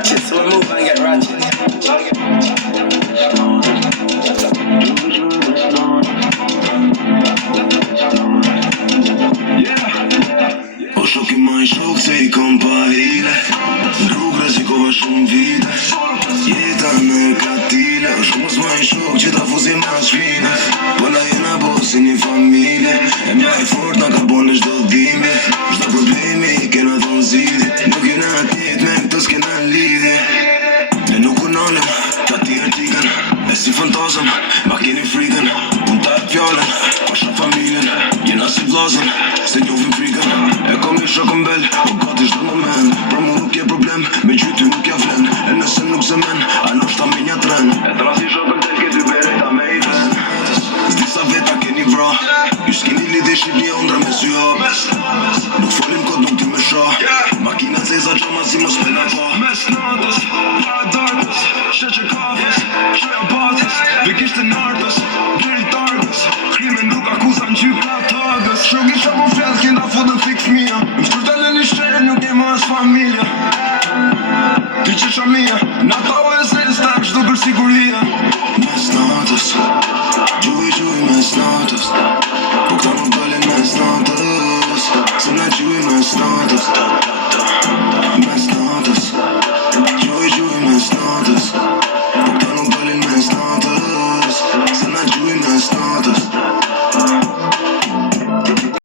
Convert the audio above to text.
ratchet, so we move and get ratchet. O shok I maj shok se I kom pa hile Në rrugë rezikova shumë vite Jeta në katile O shok mos maj shok që ta fuzi ma shpine Po na jena bo si një familje E mja I fort na ka bo në shdo dhimbje Shdo problemi I kena thonë zidje Nuk jena tjet me këto s'kena lidhje E nuk unalem, ta tjerë tiken E si fantazëm, ma keni frikën Unë ta e pjallën, pasha familjen Jena si vlazën, se njofim frikën E kom një shokën bel, o gati shdo moment Pra mu nuk je problem, me gjyty nuk ja flen E nëse nuk zemen, a në shta me një tren E të rasi shokën tel ke ty bere ta me I tren S'disa veta keni vra Ju s'keni lidi shqip një ondra me sy hap Nuk folim kod nuk ty me sha Makina zeza gjama si mos pena pa Mes natës, para dartës Sheqe kafës, shoja batës Vikisht e nartës, gjeri targës Krime nuk akuzan gjyp la tagës Shok isha po flet, kena fotën fik fmija Më shkurtale një shterë, nuk e më është familja Ty qesha mija, na tao e se stak, shdo për siguria Mes natës, gjuj mes natës Po këta nuk dalin mes natës Se na gjuj mes natës